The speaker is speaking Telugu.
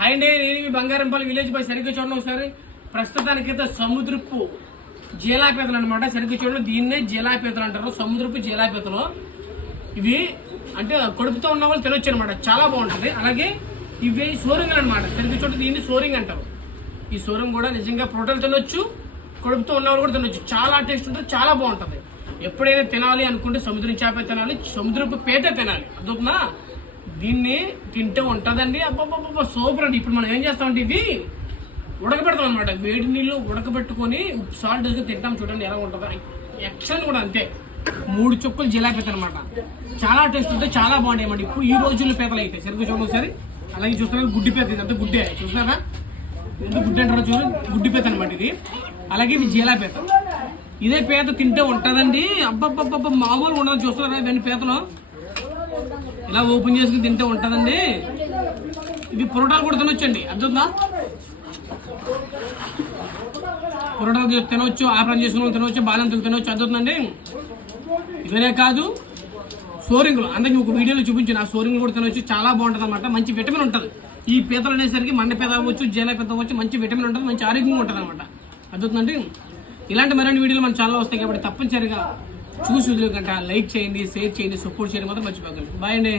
హాయ్ అండి, నేను మీ బంగారంపల్లి విలేజ్ పై సరిగ్గా చూడండి ఒకసారి. ప్రస్తుతానికైతే సముద్రపు జీలాపేతలు అనమాట. సరిగ్గా చూడండి, దీన్నే జీలాపేతలు అంటారు. సముద్రపు జీలాపేతలు ఇవి అంటే కడుపుతో ఉన్న వాళ్ళు తినొచ్చు అనమాట, చాలా బాగుంటుంది. అలాగే ఇవి సోరింగ్లు అనమాట. సరిగ్గా చూడండి, దీన్ని సోరింగ్ అంటారు. ఈ సోరింగ్ కూడా నిజంగా ప్రోటీన్ తినొచ్చు, కడుపుతో ఉన్న వాళ్ళు కూడా తినొచ్చు. చాలా టేస్ట్ ఉంటుంది, చాలా బాగుంటుంది. ఎప్పుడైనా తినాలి అనుకుంటే సముద్రం చేప తినాలి, సముద్రపు పీత తినాలి. అదొకనా దీన్ని తింటే ఉంటుందండి. అబ్బబ్బబ్బ సూపర్ అండి. ఇప్పుడు మనం ఏం చేస్తామంటే ఇవి ఉడకబెడతాం అనమాట. వేడి నీళ్ళు ఉడకబెట్టుకొని ఉప్పు సాల్ట్ వేసుకొని తింటాం. చూడండి ఎలా ఉంటుందో. ఎక్సలెంట్ కూడా అంతే. 3 చుక్కలు జిలాపీత అనమాట. చాలా టేస్ట్ ఉంటుంది, చాలా బాగుంటాయి అన్నమాట. ఇప్పుడు ఈ రోజుల్లో పీతలు అయితే సరిగ్గా చూడండి ఒకసారి. అలాగే చూస్తున్నారు గుడ్డి పీత, ఇదంతా గుడ్డే చూస్తున్నారా, ఎంత గుడ్డి అంటారో చూడండి, గుడ్డి పీత అనమాట ఇది. అలాగే ఇది జీలాపీత. ఇదే పీత తింటే ఉంటుందండి. అబ్బబ్బబ్బ మామూలుగా ఉండదు. చూస్తున్నారా ఇవన్నీ పీతలు ఇలా ఓపెన్ చేసుకుని తింటే ఉంటుందండి. ఇది పొరోటాలు కూడా తినొచ్చండి, అర్థందా? పొరోటాలు తినవచ్చు, ఆపరం చేసుకుని తినవచ్చు, బాలంతులు తినవచ్చు, అర్థవుతుందండి. ఇవనే కాదు, సోరింగులు అందరికి ఒక వీడియోలో చూపించాను. ఆ సోరింగులు కూడా తినవచ్చు, చాలా బాగుంటుంది అనమాట. మంచి విటమిన్ ఉంటుంది. ఈ పీతలు అనేసరికి మండ పీత అవ్వచ్చు, జీల పీత అవ్వచ్చు, మంచి విటమిన్ ఉంటుంది, మంచి ఆరోగ్యంగా ఉంటుంది అనమాట, అర్థవుతుందండి. ఇలాంటి మరిన్ని వీడియోలు మన ఛానల్ వస్తాయి కాబట్టి తప్పనిసరిగా చూసి వదిలేకంటే లైక్ చేయండి, షేర్ చేయండి, సపోర్ట్ చేయండి మాత్రం మర్చిపోకండి. బాయ్ అండి.